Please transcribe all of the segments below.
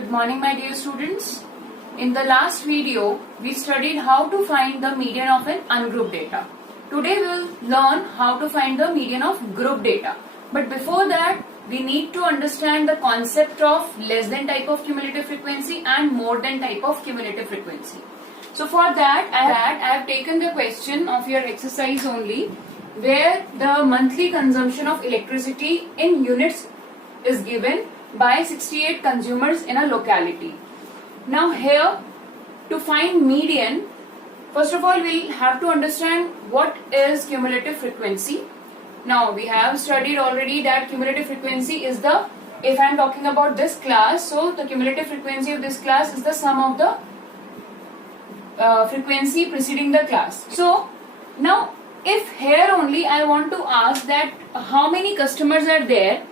Good morning, my dear students. In the last video, we studied how to find the median of an ungrouped data. Today we will learn how to find the median of grouped data. But before that, we need to understand the concept of less than type of cumulative frequency and more than type of cumulative frequency. So for that, I have taken the question of your exercise only, where the monthly consumption of electricity in units is given by 68 consumers in a locality. Now here, to find median, first of all we'll have to understand what is cumulative frequency. Now we have studied already that cumulative frequency is the, if I am talking about this class, so the cumulative frequency of this class is the sum of the frequency preceding the class. So now if here only I want to ask that how many customers are there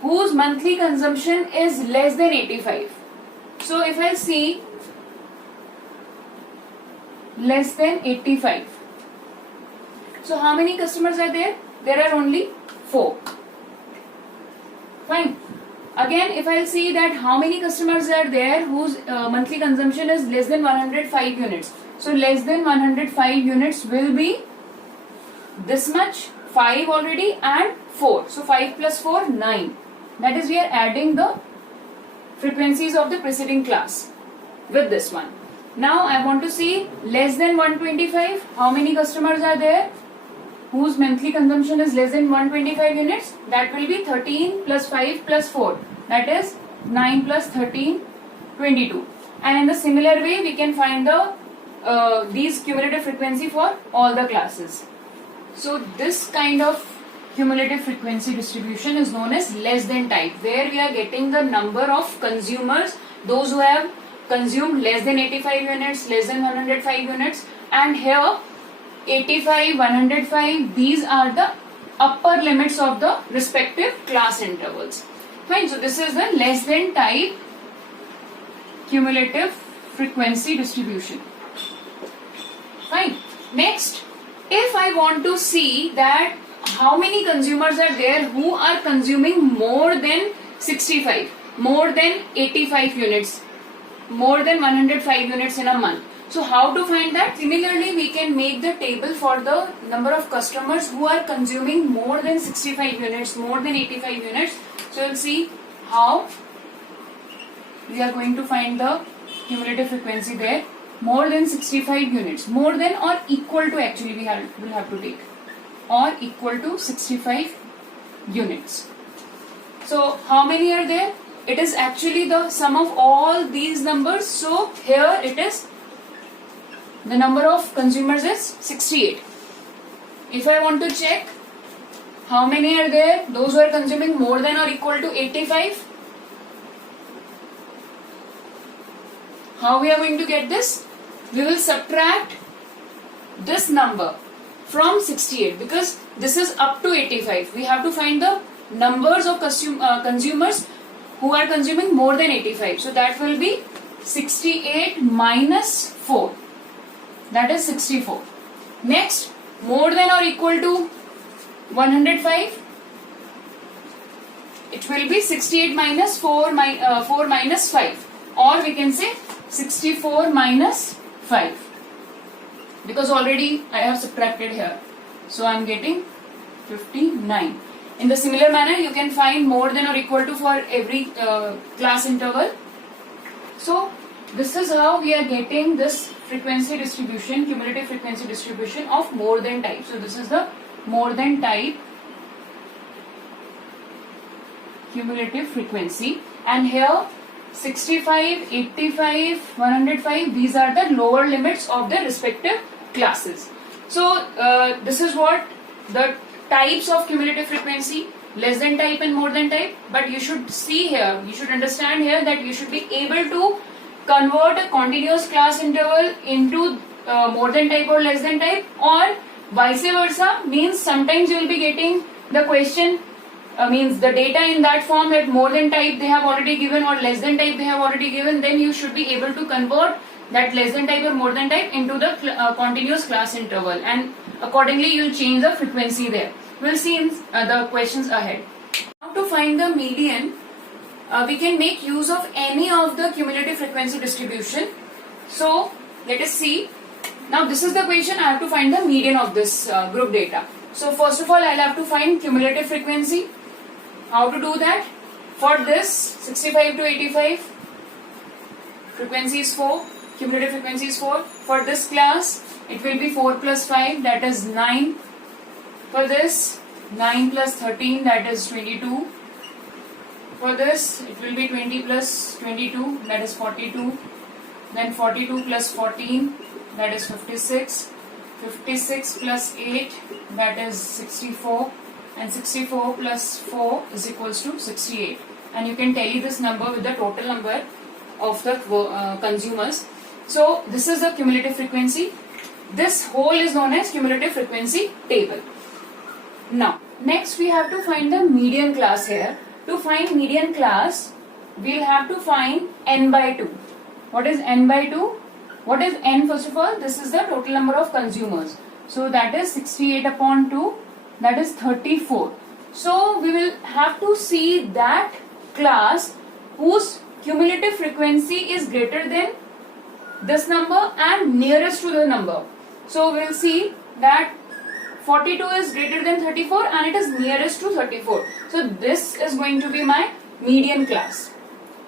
whose monthly consumption is less than 85. So if I see less than 85. So how many customers are there? There are only 4. Fine. Again, if I see that how many customers are there whose monthly consumption is less than 105 units. So less than 105 units will be this much, 5 already and 4. So 5 plus 4, 9. That is, we are adding the frequencies of the preceding class with this one. Now I want to see less than 125. How many customers are there whose monthly consumption is less than 125 units? That will be 13 plus 5 plus 4. That is 9 plus 13, 22. And in the similar way, we can find the these cumulative frequency for all the classes. So this kind of cumulative frequency distribution is known as less than type, where we are getting the number of consumers, those who have consumed less than 85 units, less than 105 units, and here 85, 105, these are the upper limits of the respective class intervals. Fine, so this is the less than type cumulative frequency distribution. Fine. Next, if I want to see that how many consumers are there who are consuming more than 65, more than 85 units, more than 105 units in a month. So how to find that? Similarly, we can make the table for the number of customers who are consuming more than 65 units, more than 85 units. So we'll see how we are going to find the cumulative frequency there. More than 65 units, more than or equal to, actually we will have to take, or equal to 65 units. So how many are there? It is actually the sum of all these numbers. So here it is, the number of consumers is 68. If I want to check how many are there, those who are consuming more than or equal to 85, how we are going to get this? We will subtract this number from 68, because this is up to 85. We have to find the numbers of consumers who are consuming more than 85. So that will be 68 minus 4. That is 64. Next, more than or equal to 105. It will be 68 minus 4 minus 5. Or we can say 64 minus 5. Because already I have subtracted here. So I am getting 59. In the similar manner, you can find more than or equal to for every class interval. So this is how we are getting this frequency distribution, cumulative frequency distribution of more than type. So this is the more than type cumulative frequency. And here 65, 85, 105, these are the lower limits of the respective classes. So this is what the types of cumulative frequency, less than type and more than type. But you should see here, you should understand here that you should be able to convert a continuous class interval into more than type or less than type, or vice versa. Means sometimes you will be getting the question, means the data in that form that more than type they have already given or less than type they have already given. Then you should be able to convert that less than type or more than type into the continuous class interval, and accordingly you will change the frequency there. We'll see in the questions ahead. How to find the median we can make use of any of the cumulative frequency distribution. So let us see. Now this is the question. I have to find the median of this group data. So first of all, I'll have to find cumulative frequency. How to do that? For this 65 to 85, frequency is 4, cumulative frequency is 4. For this class, it will be 4 plus 5, that is 9. For this, 9 plus 13, that is 22. For this, it will be 20 plus 22, that is 42. Then 42 plus 14, that is 56. 56 plus 8, that is 64. And 64 plus 4 is equals to 68. And you can tally this number with the total number of the consumers. So this is the cumulative frequency. This whole is known as cumulative frequency table. Now, next we have to find the median class here. To find median class, we'll have to find n by 2. What is n by 2? What is n first of all? This is the total number of consumers. So that is 68 upon 2, that is 34. So we will have to see that class whose cumulative frequency is greater than this number and nearest to the number. So we will see that 42 is greater than 34 and it is nearest to 34. So this is going to be my median class.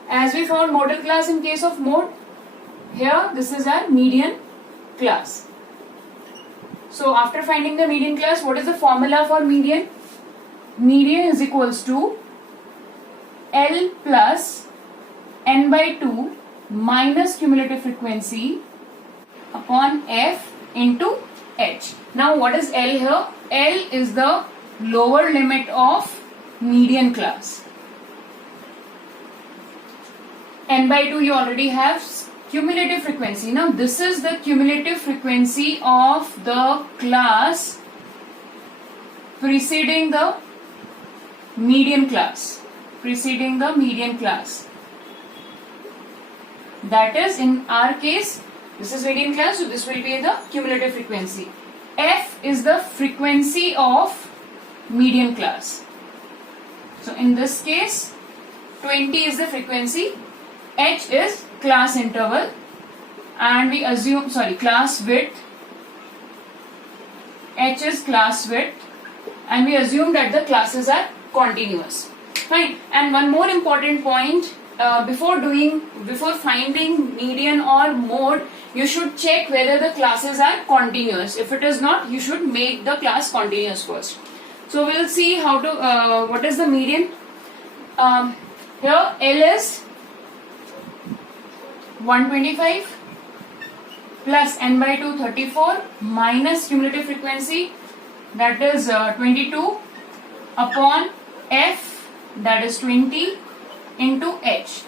As we found model class in case of mode, here this is our median class. So after finding the median class, what is the formula for median? Median is equals to L plus n by 2 minus cumulative frequency upon F into H. Now what is L here? L is the lower limit of median class. N by 2 you already have. Cumulative frequency. Now this is the cumulative frequency of the class preceding the median class. Preceding the median class. That is, in our case, this is median class, so this will be the cumulative frequency. F is the frequency of median class. So in this case, 20 is the frequency, H is class interval, and we assume, class width, H is class width, and we assume that the classes are continuous. Fine. And one more important point, before finding median or mode, you should check whether the classes are continuous. If it is not, you should make the class continuous first. So we'll see how to, what is the median. Here L is 125 plus n by 2 34 minus cumulative frequency, that is 22 upon F, that is 20 into H.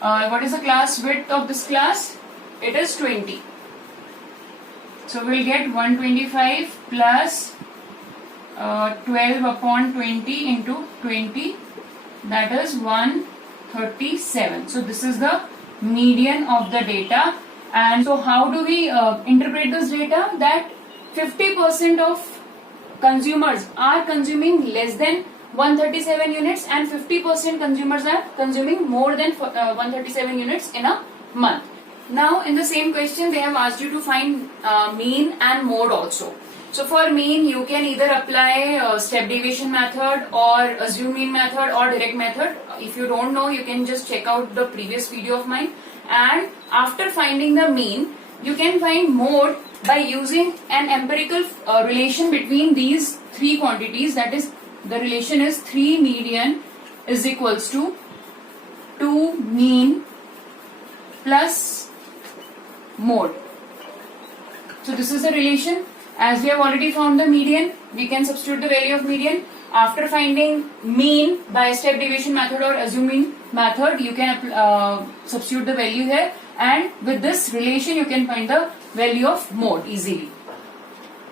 What is the class width of this class? It is 20. So we'll get 125 plus 12 upon 20 into 20, that is 137. So this is the median of the data. And so how do we interpret this data? That 50% of consumers are consuming less than 137 units and 50% consumers are consuming more than 137 units in a month. Now in the same question they have asked you to find mean and mode also. So for mean you can either apply step deviation method or assume mean method or direct method. If you don't know, you can just check out the previous video of mine. And after finding the mean, you can find mode by using an empirical relation between these three quantities. That is, the relation is 3 median is equals to 2 mean plus mode. So this is the relation. As we have already found the median, we can substitute the value of median. After finding mean by step deviation method or assuming method, you can substitute the value here, and with this relation you can find the value of mode easily.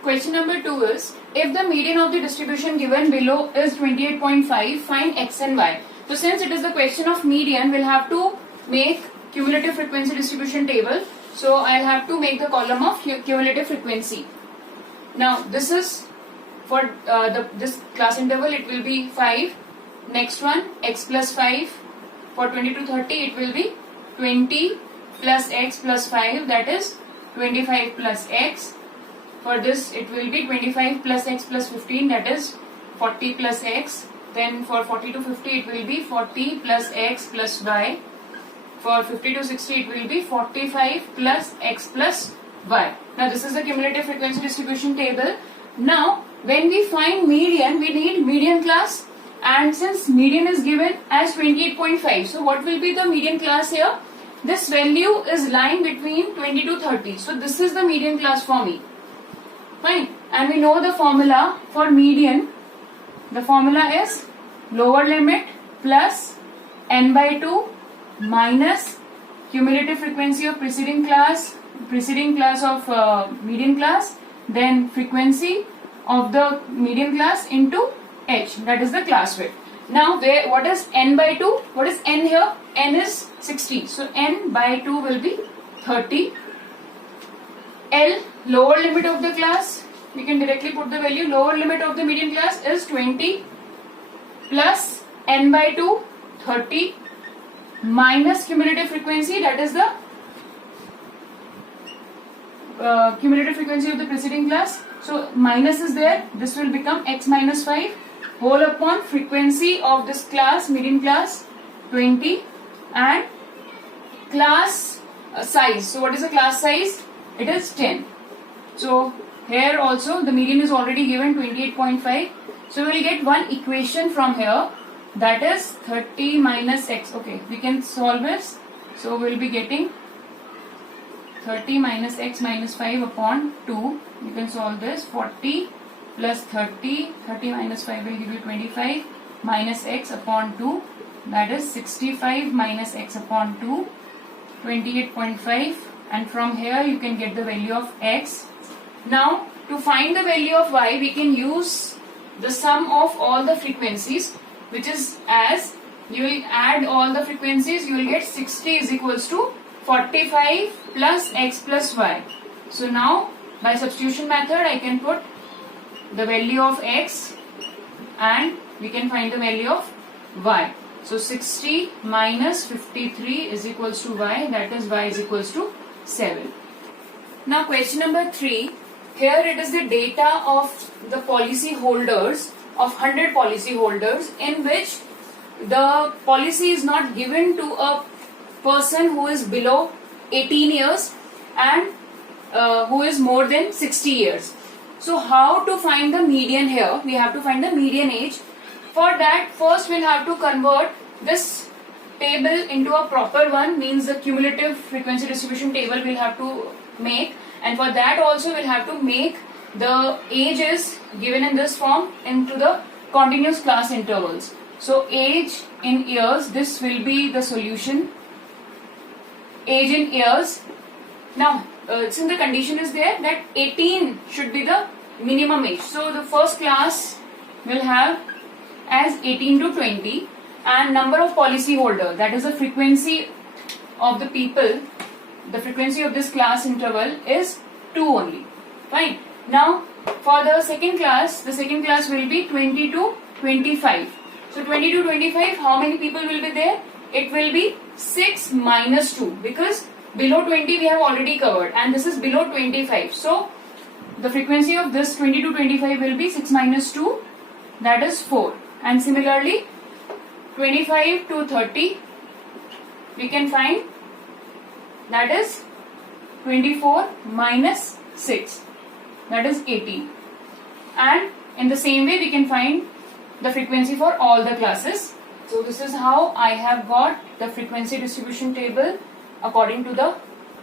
Question number 2 is, if the median of the distribution given below is 28.5, find x and y. So since it is the question of median, we'll have to make cumulative frequency distribution table. So I'll have to make the column of cumulative frequency. Now this is for this class interval, it will be 5. Next one, x plus 5, For 20 to 30 it will be 20 plus x plus 5, that is 25 plus x. For this it will be 25 plus x plus 15, that is 40 plus x. Then for 40 to 50 it will be 40 plus x plus y. For 50 to 60 it will be 45 plus x plus y. Now this is the cumulative frequency distribution table. Now when we find median, we need median class, and since median is given as 28.5, so what will be the median class here? This value is lying between 20 to 30. So this is the median class for me. Fine. And we know the formula for median. The formula is lower limit plus n by 2 minus cumulative frequency of preceding class of median class, then frequency of the median class into h, that is the class width. Now what is n by 2? What is n here? N is 60. So n by 2 will be 30. L, lower limit of the class, we can directly put the value. Lower limit of the median class is 20 plus n by 2, 30 minus cumulative frequency, that is the cumulative frequency of the preceding class. So minus is there, this will become x minus 5 whole upon frequency of this class, median class 20, and class size. So what is the class size? It is 10. So here also the median is already given 28.5. So we will get one equation from here, that is 30 minus x. Okay, we can solve this. So we will be getting 30 minus x minus 5 upon 2. You can solve this. 40 plus 30. 30 minus 5 will give you 25 minus x upon 2. That is 65 minus x upon 2. 28.5. And from here you can get the value of x. Now to find the value of y, we can use the sum of all the frequencies, which is as you will add all the frequencies, you will get 60 is equals to 45 plus x plus y. So now by substitution method I can put the value of x and we can find the value of y. So 60 minus 53 is equals to y, that is y is equals to 7. Now question number 3. Here it is the data of the policy holders, of 100 policy holders, in which the policy is not given to a person who is below 18 years and who is more than 60 years. So how to find the median here? We have to find the median age. For that, first we'll have to convert this table into a proper one, means the cumulative frequency distribution table we'll have to make, and for that also we'll have to make the ages given in this form into the continuous class intervals. So age in years, this will be the solution. Age in years. Now since the condition is there that 18 should be the minimum age, so the first class will have as 18 to 20, and number of policy holder, that is the frequency of the people, the frequency of this class interval is 2 only. Fine. Now for the second class will be 20 to 25. So 20 to 25, how many people will be there? It will be 6 minus 2, because below 20 we have already covered and this is below 25. So the frequency of this 20 to 25 will be 6 minus 2, that is 4. And similarly 25 to 30 we can find, that is 24 minus 6, that is 18. And in the same way we can find the frequency for all the classes. So this is how I have got the frequency distribution table according to the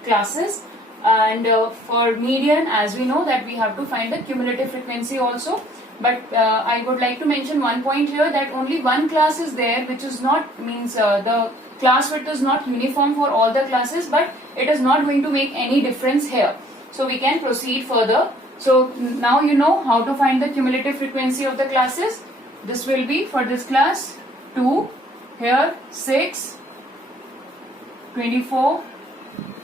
classes. And for median, as we know that we have to find the cumulative frequency also. But I would like to mention one point here, that only one class is there which is not, means the class width is not uniform for all the classes, but it is not going to make any difference here. So we can proceed further. So now you know how to find the cumulative frequency of the classes. This will be for this class 2, here 6, 24,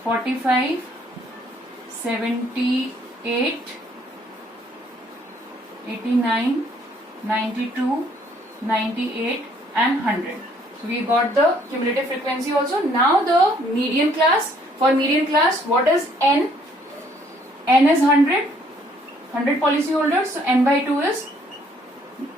45, 78, 89, 92, 98 and 100. So we got the cumulative frequency also. Now the median class. For median class, what is N? N is 100 policyholders. So N by 2 is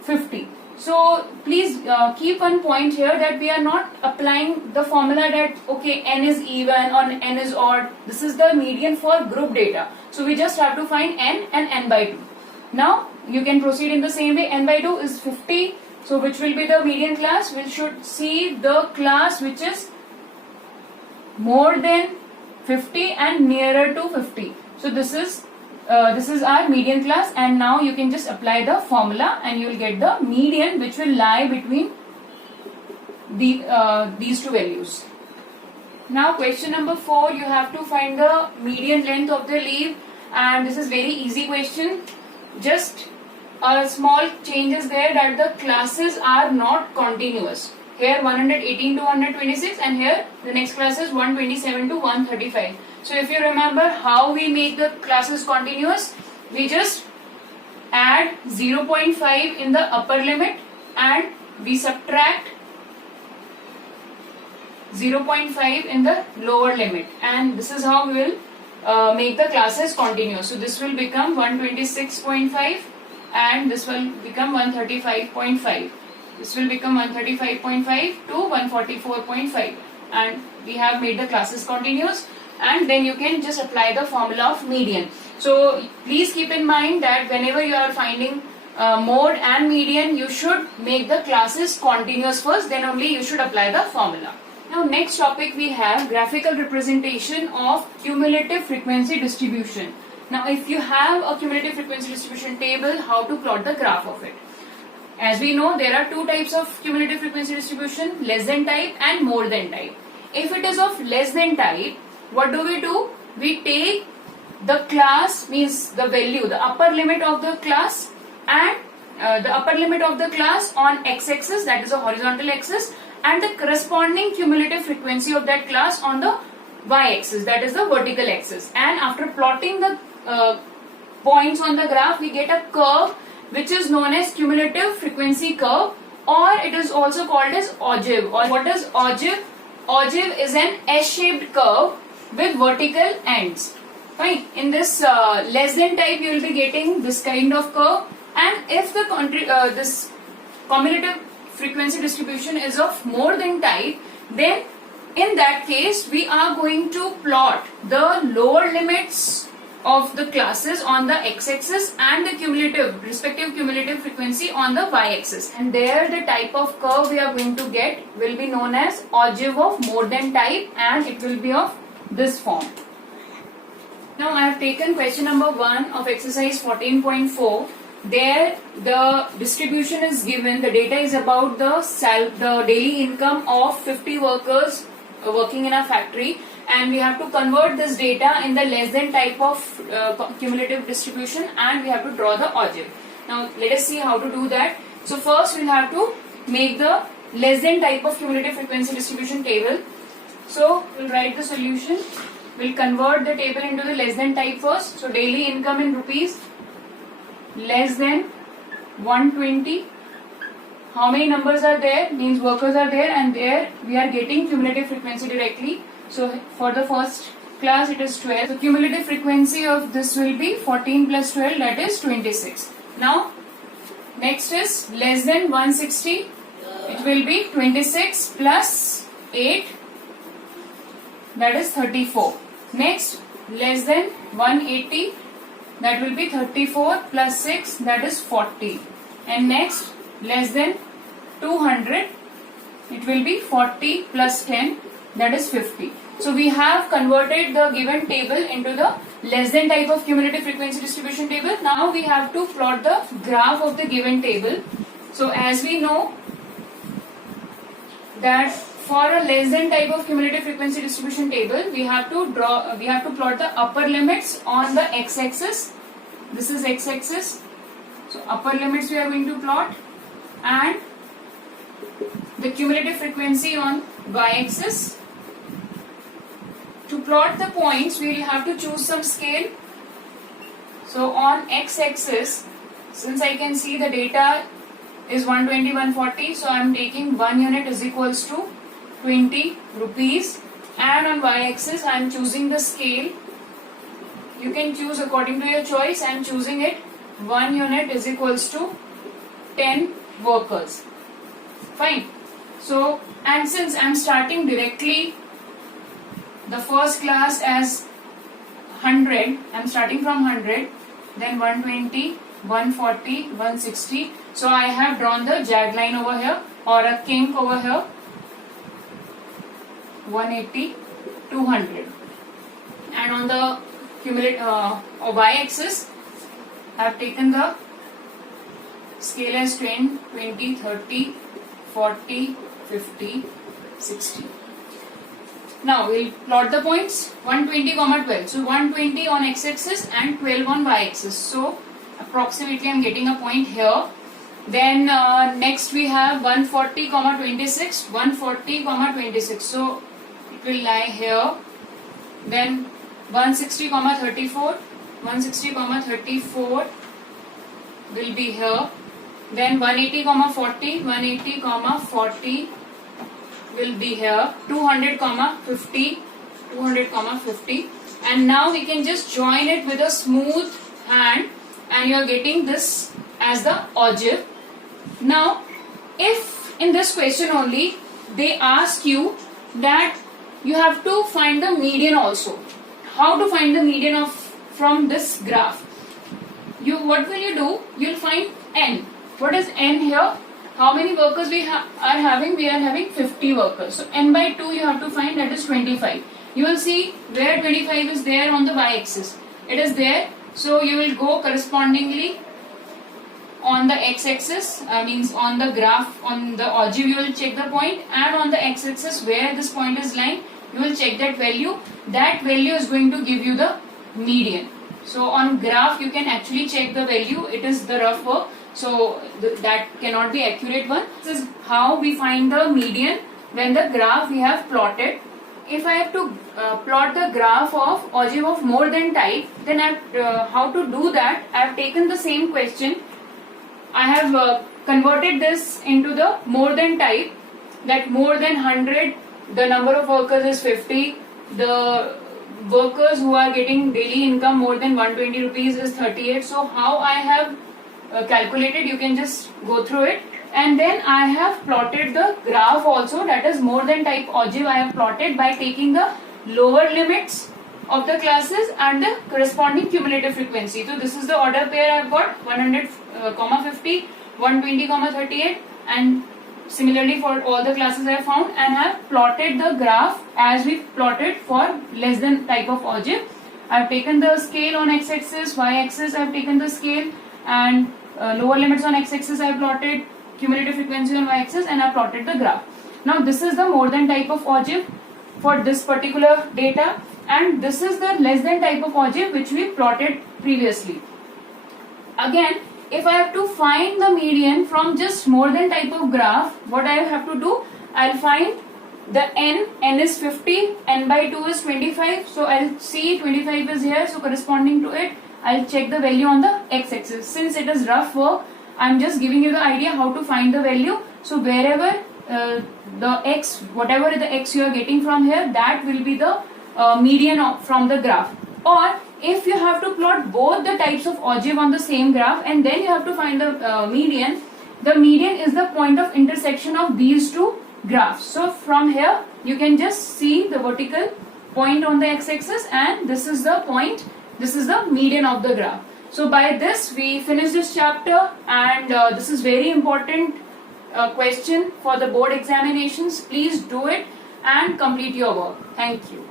50. So please keep one point here that we are not applying the formula that okay N is even or N is odd. This is the median for group data. So we just have to find N and N by 2. Now you can proceed in the same way. N by 2 is 50. So which will be the median class? We should see the class which is more than 50 and nearer to 50. So this is our median class, and now you can just apply the formula and you will get the median which will lie between these two values. Now question number 4, you have to find the median length of the leave, and this is very easy question. Just a small change is there that the classes are not continuous. Here 118 to 126 and here the next class is 127 to 135. So if you remember how we make the classes continuous, we just add 0.5 in the upper limit and we subtract 0.5 in the lower limit, and this is how we will make the classes continuous. So this will become 126.5 and this will become 135.5. This will become 135.5 to 144.5, and we have made the classes continuous, and then you can just apply the formula of median. So please keep in mind that whenever you are finding mode and median, you should make the classes continuous first, then only you should apply the formula. Now next topic we have graphical representation of cumulative frequency distribution. Now if you have a cumulative frequency distribution table, how to plot the graph of it? As we know, there are two types of cumulative frequency distribution, less than type and more than type. If it is of less than type, what do? We take the class, means the value, the upper limit of the class, and the upper limit of the class on x-axis, that is a horizontal axis, and the corresponding cumulative frequency of that class on the y-axis, that is the vertical axis. And after plotting the points on the graph, we get a curve which is known as cumulative frequency curve, or it is also called as ogive. Or what is ogive? Ogive is an S-shaped curve with vertical ends. Fine. In this less than type, you will be getting this kind of curve, and if the this cumulative frequency distribution is of more than type, then in that case we are going to plot the lower limits of the classes on the x-axis and the respective cumulative frequency on the y-axis, and there the type of curve we are going to get will be known as ogive of more than type, and it will be of this form. Now I have taken question number 1 of exercise 14.4. There the distribution is given, the data is about the daily income of 50 workers working in a factory, and we have to convert this data in the less than type of cumulative distribution, and we have to draw the ogive. Now let us see how to do that. So first we will have to make the less than type of cumulative frequency distribution table. So we will write the solution. We will convert the table into the less than type first. So daily income in rupees, less than 120. How many numbers are there? Means workers are there, and there we are getting cumulative frequency directly. So for the first class it is 12. So cumulative frequency of this will be 14 plus 12, that is 26. Now next is less than 160. It will be 26 plus 8, that is 34. Next less than 180, that will be 34 plus 6, that is 40. And next less than 200, it will be 40 plus 10, that is 50. So we have converted the given table into the less than type of cumulative frequency distribution table. Now we have to plot the graph of the given table. So as we know that for a less than type of cumulative frequency distribution table, we have to plot the upper limits on the x-axis. This is x-axis. So upper limits we are going to plot, and the cumulative frequency on y-axis. To plot the points, we will have to choose some scale. So on x-axis, since I can see the data is 120, 140. So I am taking 1 unit is equals to 20 rupees. And on y-axis I am choosing the scale. You can choose according to your choice. I am choosing it. 1 unit is equals to 10 workers. Fine. So, and since I am starting directly the first class as 100, I am starting from 100, then 120, 140, 160. So I have drawn the jag line over here or a kink over here. 180, 200. And on the cumulative y-axis, I have taken the scale as 10, 20, 30, 40, 50, 60. Now we'll plot the points 120, 12. So 120 on x-axis and 12 on y-axis. So approximately I'm getting a point here. Then next we have 140, 26, 140, 26. So it will lie here. Then 160, 34, 160, 34 will be here. Then 180, 40, 180, 40 will be here. 200, 50, 200, 50. And now we can just join it with a smooth hand, and you are getting this as the ogive. Now, if in this question only they ask you that you have to find the median also. How to find the median from this graph? What will you do? You'll find n. What is n here? How many workers we are having? We are having 50 workers. So n by 2 you have to find, that is 25. You will see where 25 is there on the y-axis. It is there. So you will go correspondingly on the x-axis, means on the graph, on the ogive you will check the point, and on the x-axis where this point is lying, you will check that value. That value is going to give you the median. So on graph you can actually check the value. It is the rough work. So that cannot be accurate one. This is how we find the median when the graph we have plotted. If I have to plot the graph of ogive of more than type, then how to do that? I have taken the same question. I have converted this into the more than type, that more than 100, the number of workers is 50, the workers who are getting daily income more than 120 rupees is 38. So how I have calculated, you can just go through it. And then I have plotted the graph also, that is more than type ogive I have plotted by taking the lower limits of the classes and the corresponding cumulative frequency. So this is the order pair I have got 100, 50, 120, 38, and similarly for all the classes I have found, and have plotted the graph as we plotted for less than type of ogive. I have taken the scale on x-axis, y-axis I have taken the scale, and lower limits on x-axis I have plotted, cumulative frequency on y-axis, and I have plotted the graph. Now this is the more than type of ogive for this particular data, and this is the less than type of ogive which we plotted previously. Again, if I have to find the median from just more than type of graph, what I have to do? I'll find the n is 50, n by 2 is 25, so I'll see 25 is here, so corresponding to it, I'll check the value on the x-axis. Since it is rough work, I'm just giving you the idea how to find the value. So wherever the x, whatever the x you are getting from here, that will be the median from the graph. Or if you have to plot both the types of ogive on the same graph and then you have to find the median is the point of intersection of these two graphs. So from here you can just see the vertical point on the x-axis, and this is the point, this is the median of the graph. So by this we finish this chapter, and this is very important question for the board examinations. Please do it and complete your work. Thank you.